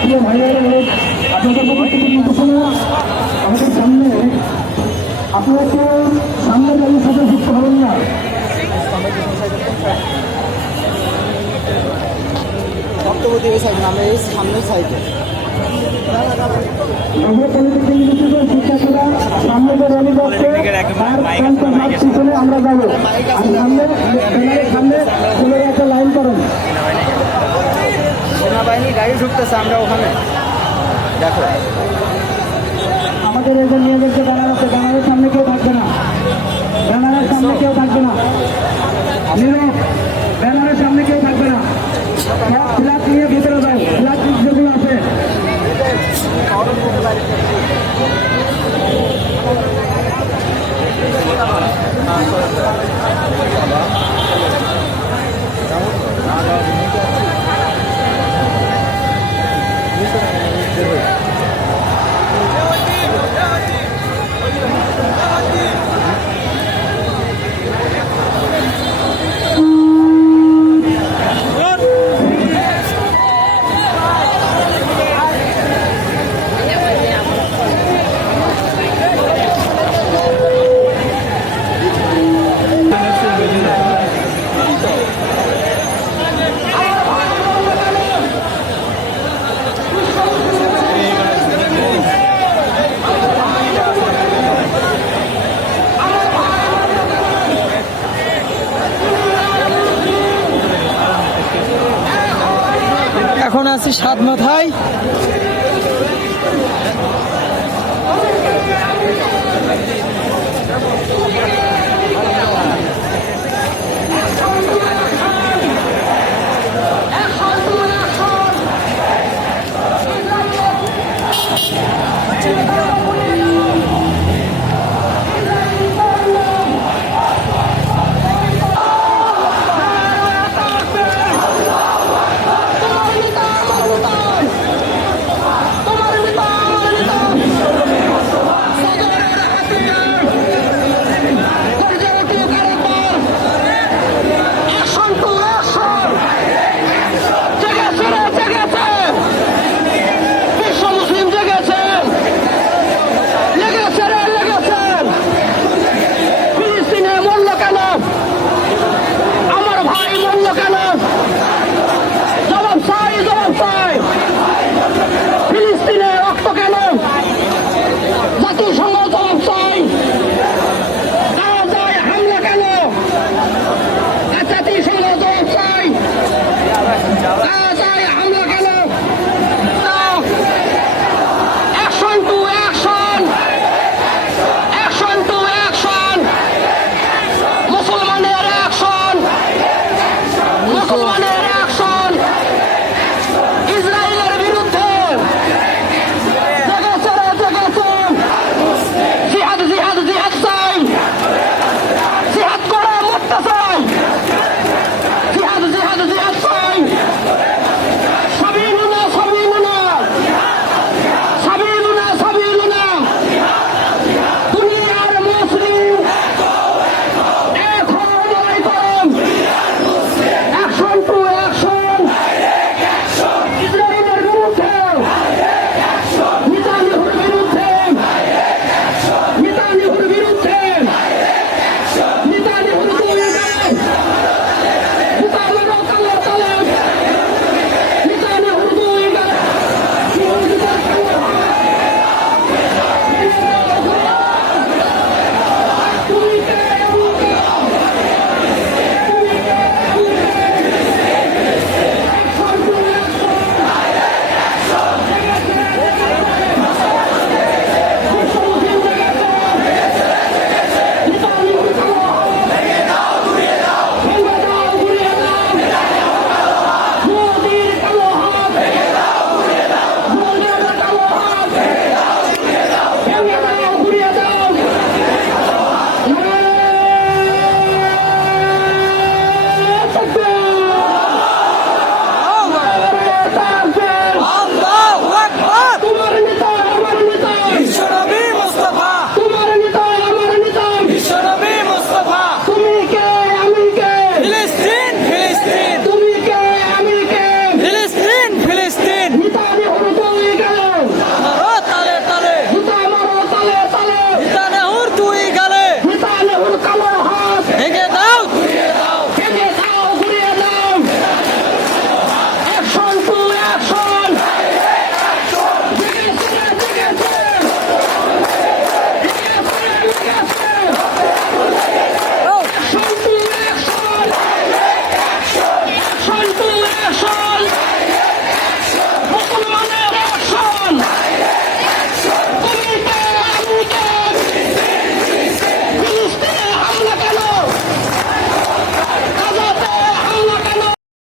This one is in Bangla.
প্রিয় ভাইয়েরা, আপনাদের নির্দেশনা আমাদের সামনে, আপনারা কেউ সামনে গাড়ির সাথে যুক্ত হবেন না। ভক্তপতি ওই সাইড না, আমরা এই সামনের সাইডে। শিক্ষার্থীরা সামনে যে র্যালি করছে তার পিছনে আমরা যাবো। সামনে ছেলেরা একটা লাইন করেন। সেনাবাহিনী গাড়ি ঢুকতেছে, আমরা ওখানে দেখো। আমাদের এই যে নিয়োগের যে ব্যানার আছে, ব্যানারের সামনে কেউ থাকবে না, ব্যানারের সামনে কেউ থাকবে না, নীরব, ব্যানারের সামনে কেউ থাকবে না। সব ফ্ল্যাগ নিয়ে ভিতরে যাও, ফ্ল্যাগ যেগুলো আছে। এখন আছি সাত মাথায়।